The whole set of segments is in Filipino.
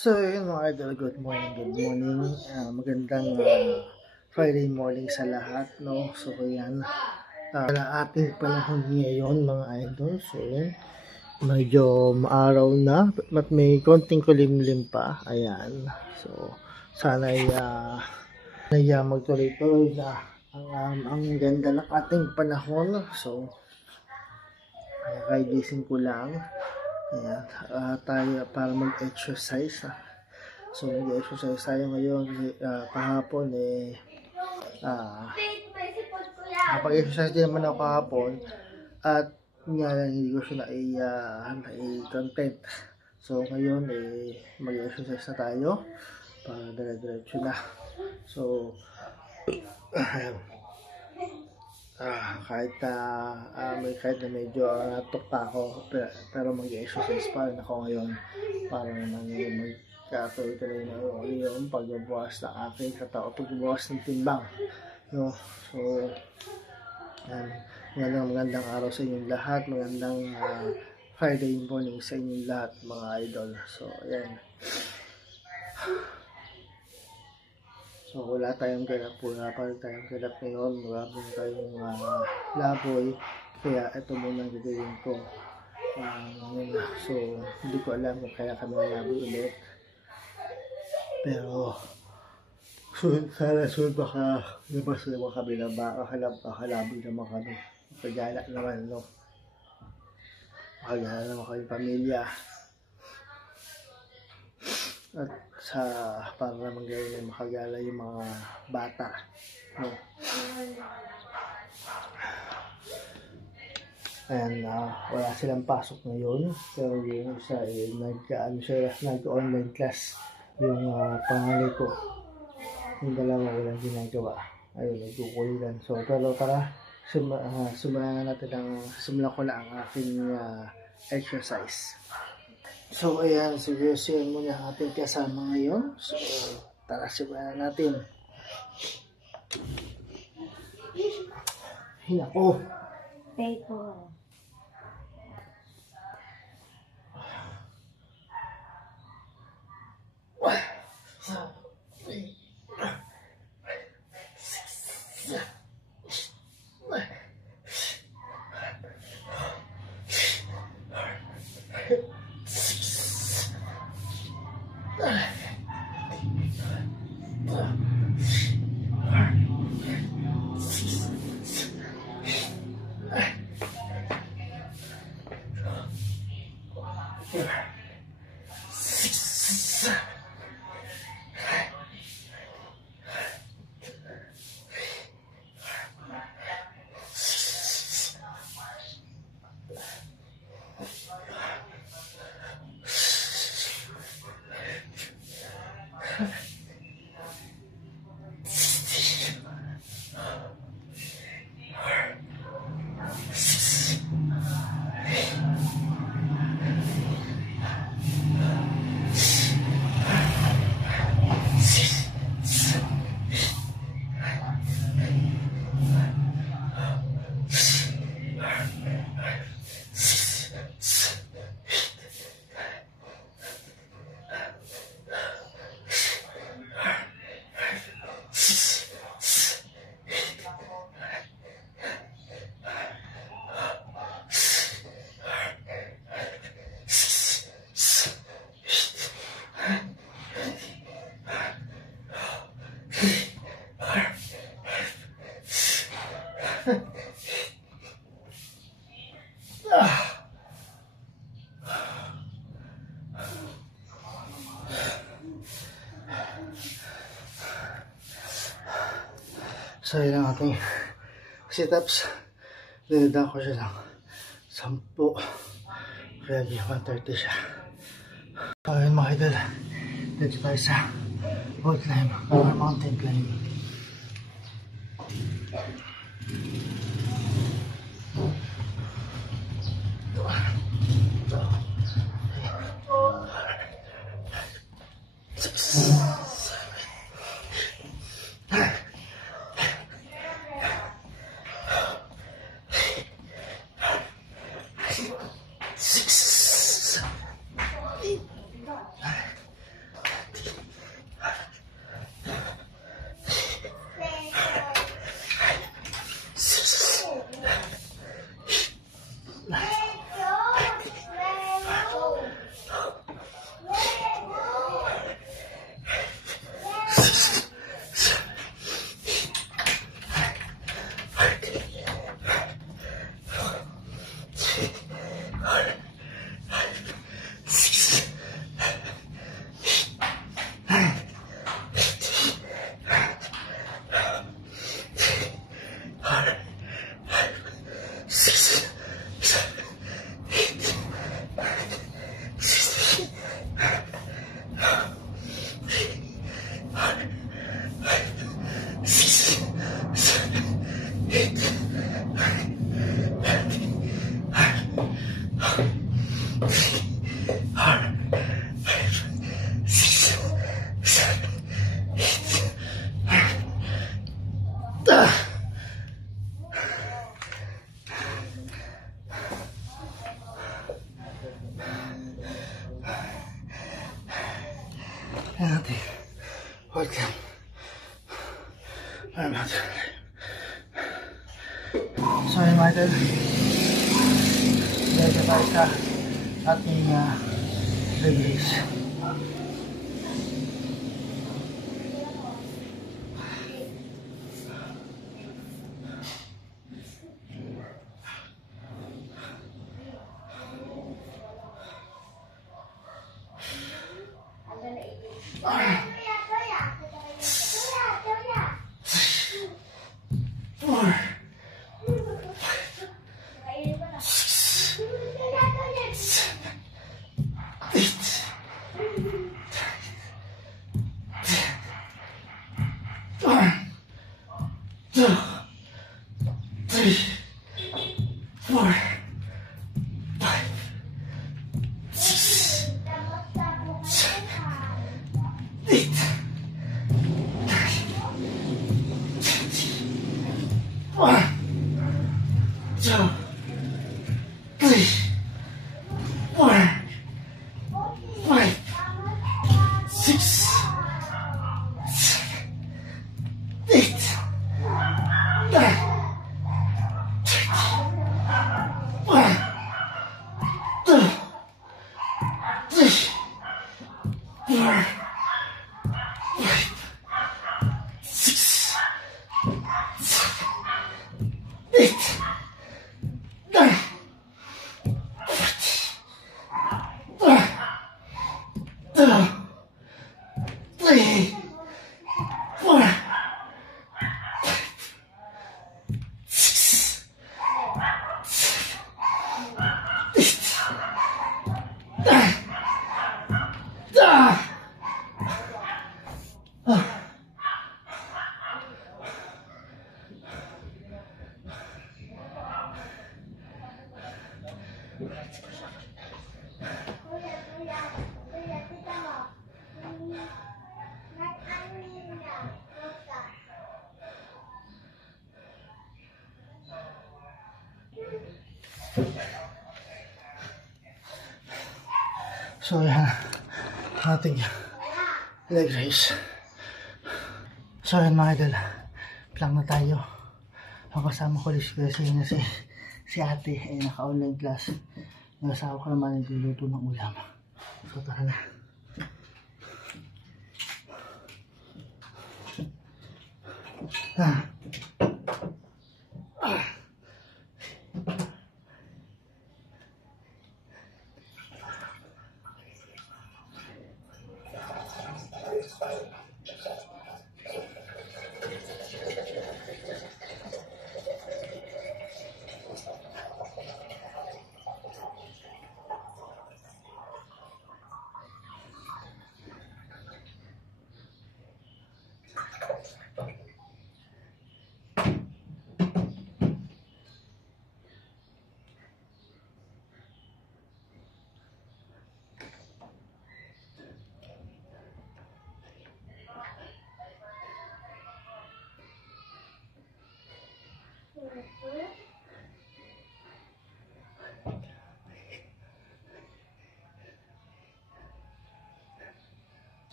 So, yun mga idol, good morning, magandang Friday morning sa lahat, no? So, yan, ating panahon ngayon mga idol. So, yan, medyo maaraw na, at may konting kulimlim pa, ayan. So, sana ay magtuloy-tuloy na ang ganda ng ating panahon. So, kaya gising ko lang. Ayan, tayo para mag-exercise. So mag-exercise tayo ngayon kasi kahapon napag-exercise din naman ako kahapon at nga hindi ko siya na-content. So ngayon mag-exercise na tayo para dire-diretso na. So kahit na medyo natukta ako pero mag-exercise pa rin ako ngayon para naman magkatuloy-tuloy na yung pagbabawas ng aking katawan, pagbabawas ng timbang, no? So magandang araw sa inyong lahat, magandang Friday morning sa inyong lahat mga idol. So ayan, so wala tayong ganap ngayon, wala tayong laboy, kaya ito muna ang gagawin ko. So hindi ko alam kung kaya kami laboy ulit, pero sana baka labas naman kami na makalaboy naman kami, makagala naman, no? Makagala naman kami pamilya at para naman gawin makagala yung mga bata, no? And wala silang pasok ngayon, pero yung isa nag-online class yung panganay ko. Yung dalawa walang ginagawa, ayun, nagkukulitan. So pero tara, simulan ko na ang aking exercise. So ayan, seryosin muna ang ating kasama ngayon. So tara, simulan natin. Hinako. Paper. So yun ang ating sit-ups. Dinada ko siya lang 10, kaya 130 siya. So yun mga idol, dito tayo sa wall climb or mountain climb. Ayan natin. Welcome. Sorry, Michael. Dito tayo sa ating release. So yan, ating leg raise. So yan mga idol, plan na tayo. Ang kasama ko kasi na si ate ay naka-online class. Nakasawa ko naman nagluluto ng ulam. So tara na.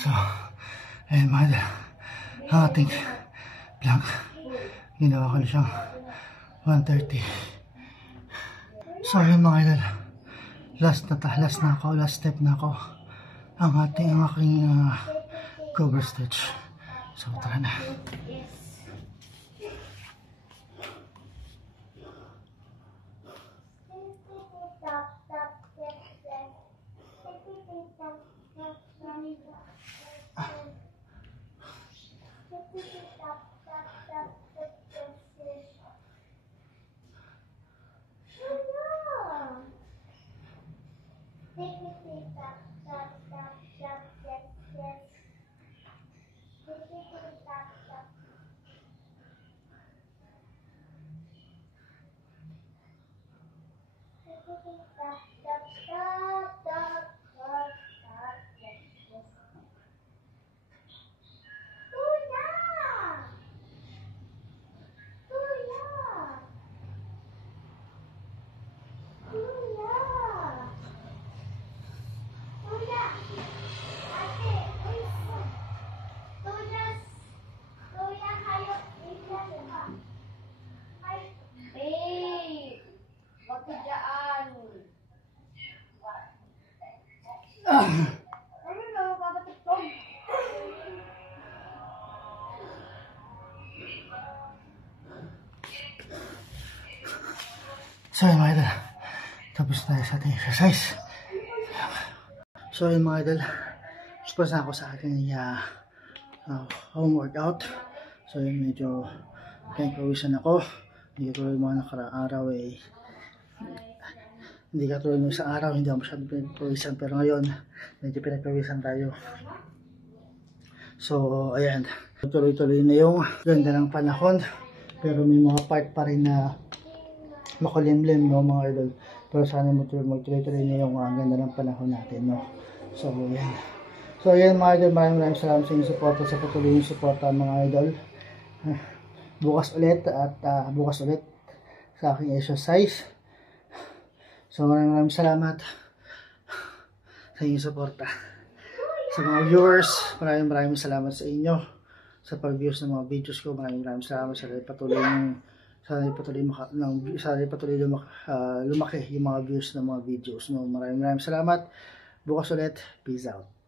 So, ayun mga idol, ang ating vlog, ginawa ko na siyang 1:30. So ayun mga idol, last step na ako, ang aking cover stitch. So tara na. So yun mga idol, tapos tayo sa ating exercise. So yun mga idol, tapos na ako sa ating home workout. So yun, medyo pinagpawisan ako. Hindi ko yung mga nakaraang araw hindi ka tuloy ng isang araw, hindi ako masyadong pinagpawisan, pero ngayon medyo pinagpawisan tayo. So ayan, tuloy-tuloy na yung ganda ng panahon, pero may mga part pa rin na makulimlim, no mga idol, pero sana magtuloy-tuloy na yung ganda ng panahon natin, no. So ayan mga idol, maraming salamat sa inyong suporta, sa patuloy yung suporta mga idol. Bukas ulit sa aking exercise. So maraming salamat sa inyong suporta. Sa mga viewers, maraming salamat sa inyo sa pag-views ng mga videos ko. Maraming salamat sa patuloy lumaki yung mga views ng mga videos. No, maraming salamat. Bukas ulit. Peace out.